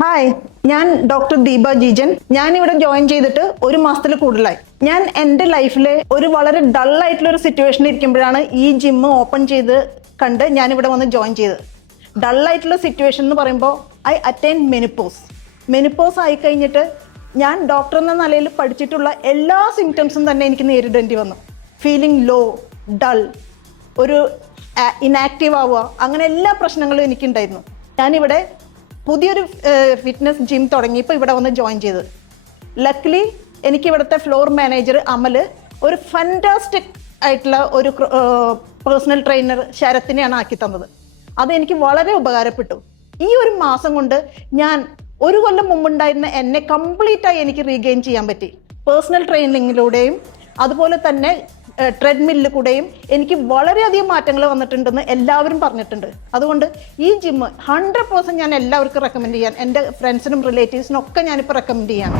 Hi, ഞാൻ doctor Deepa ജീജൻ. ഞാൻ ഇവിടെ ജോയിൻ ചെയ്തിട്ട് ഒരു മാസത്തിൽ കൂടുതലായി. ഞാൻ എൻ്റെ ലൈഫിലെ ഒരു വളരെ ഡൾ ആയിട്ടുള്ള ഒരു സിറ്റുവേഷൻ ഇരിക്കുമ്പോഴാണ് ഈ ജിം ഓപ്പൺ ചെയ്ത് കണ്ട് ഞാനിവിടെ വന്ന് ജോയിൻ ചെയ്തത്. ഡൾ ആയിട്ടുള്ള സിറ്റുവേഷൻ എന്ന് പറയുമ്പോൾ ഐ അറ്റൈൻ മെനിപ്പോസ് ആയി കഴിഞ്ഞിട്ട് ഞാൻ ഡോക്ടർ എന്ന നിലയിൽ പഠിച്ചിട്ടുള്ള എല്ലാ സിംറ്റംസും തന്നെ എനിക്ക് നേരിടേണ്ടി വന്നു. ഫീലിംഗ് ലോ, ഡൾ, ഒരു ഇനാക്റ്റീവ് ആവുക, അങ്ങനെ എല്ലാ പ്രശ്നങ്ങളും എനിക്കുണ്ടായിരുന്നു. ഞാനിവിടെ പുതിയൊരു ഫിറ്റ്നസ് ജിം തുടങ്ങിയപ്പോൾ ഇവിടെ വന്ന് ജോയിൻ ചെയ്തത്. ലക്കിലി എനിക്ക് ഇവിടുത്തെ ഫ്ലോർ മാനേജർ അമൽ ഒരു ഫാന്റാസ്റ്റിക് ആയിട്ടുള്ള ഒരു പേഴ്സണൽ ട്രെയിനർ ശരത്തിനെയാണ് ആക്കി തന്നത്. അത് എനിക്ക് വളരെ ഉപകാരപ്പെട്ടു. ഈ ഒരു മാസം കൊണ്ട് ഞാൻ ഒരു കൊല്ലം മുമ്പുണ്ടായിരുന്ന എന്നെ കംപ്ലീറ്റ് ആയി എനിക്ക് റീഗെയിൻ ചെയ്യാൻ പറ്റി. പേഴ്സണൽ ട്രെയിനിങ്ങിലൂടെയും അതുപോലെ തന്നെ ട്രെഡ്മില്ലിൽ കൂടെയും എനിക്ക് വളരെയധികം മാറ്റങ്ങൾ വന്നിട്ടുണ്ടെന്ന് എല്ലാവരും പറഞ്ഞിട്ടുണ്ട്. അതുകൊണ്ട് ഈ ജിമ്മ് 100% ഞാൻ എല്ലാവർക്കും റെക്കമെൻഡ് ചെയ്യാൻ, എൻ്റെ ഫ്രണ്ട്സിനും റിലേറ്റീവ്സിനും ഒക്കെ ഞാനിപ്പോൾ റെക്കമെൻഡ് ചെയ്യാണ്.